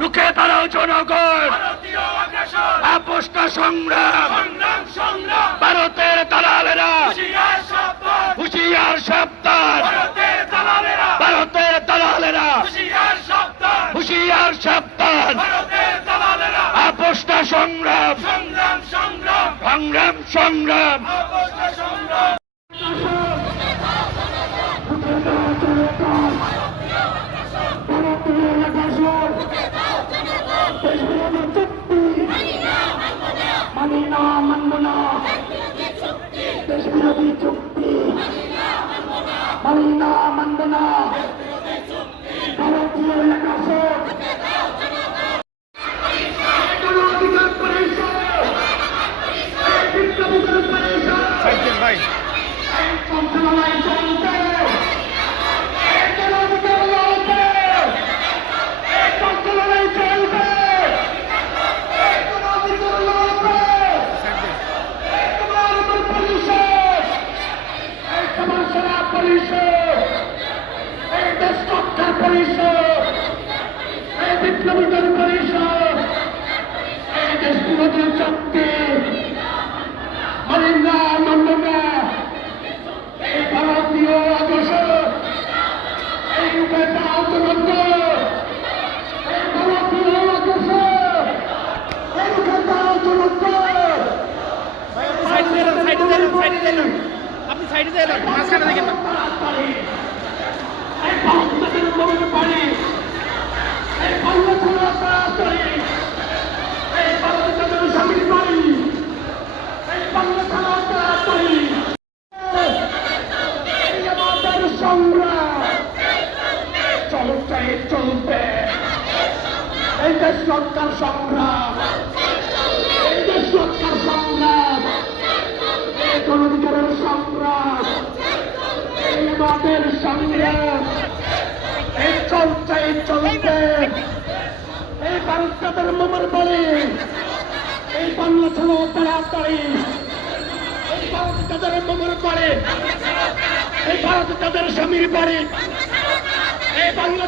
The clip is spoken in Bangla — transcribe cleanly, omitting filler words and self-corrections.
রুখে দাঁড়াও জনগণ, আপোষটা সংগ্রাম, ভারতের দালালেরা হুঁশিয়ার সাবধান, ভারতের দালালেরা হুঁশিয়ার সাবধান, আপোষটা সংগ্রাম, সংগ্রাম সংগ্রাম। মানি না, মানব না, দেশ বিরোধী চুক্তি মানি না, মানব না, ভারতীয় একাশন অধিকার পরিষদ, বিপ্লবীদের পরিষদ মন্ত্রণালয় চলবে, অধিকার লড়বে, মন্ত্রণালয় চলবে, অধিকার লড়বে, পরিষদ, সমাজ সেবা পরিষদ, দেশ রক্ষা পরিষদ, বিপ্লবীদের পরিষদ, দেশ বিরোধী চুক্তি মানি না, মানব না, এই ভারতীয় আদর্শ, এই রূপে আন্দোলন, এই ভারতীয় আদর্শ, এই রূপে আন্দোলন। আপনি সাইডে যাবেন, মাঝখানে দেখেন না। এই ভারতের মনের পানি, এই বাংলা তাড়াতাড়ি, এই বাংলাদেশের স্বামীর বাড়ি, এই বাংলা তাড়াতাড়ি, এই আমাদের সংগ্রাম চলছে, চলবে, এই দেশ রক্ষার সংগ্রাম, এই দেশ রক্ষার সংগ্রাম, এই গণঅধিকারের সংগ্রাম, এই আমাদের সংগ্রাম, এই চলছে, চলবে, এই ভারতের মোমর বাড়ি, এই বাংলা ছিল তাড়াতাড়ি, এই ভারত তাদের মোমর বাড়ি, এই ভারত তাদের স্বামীর বাড়ি, এই বাংলা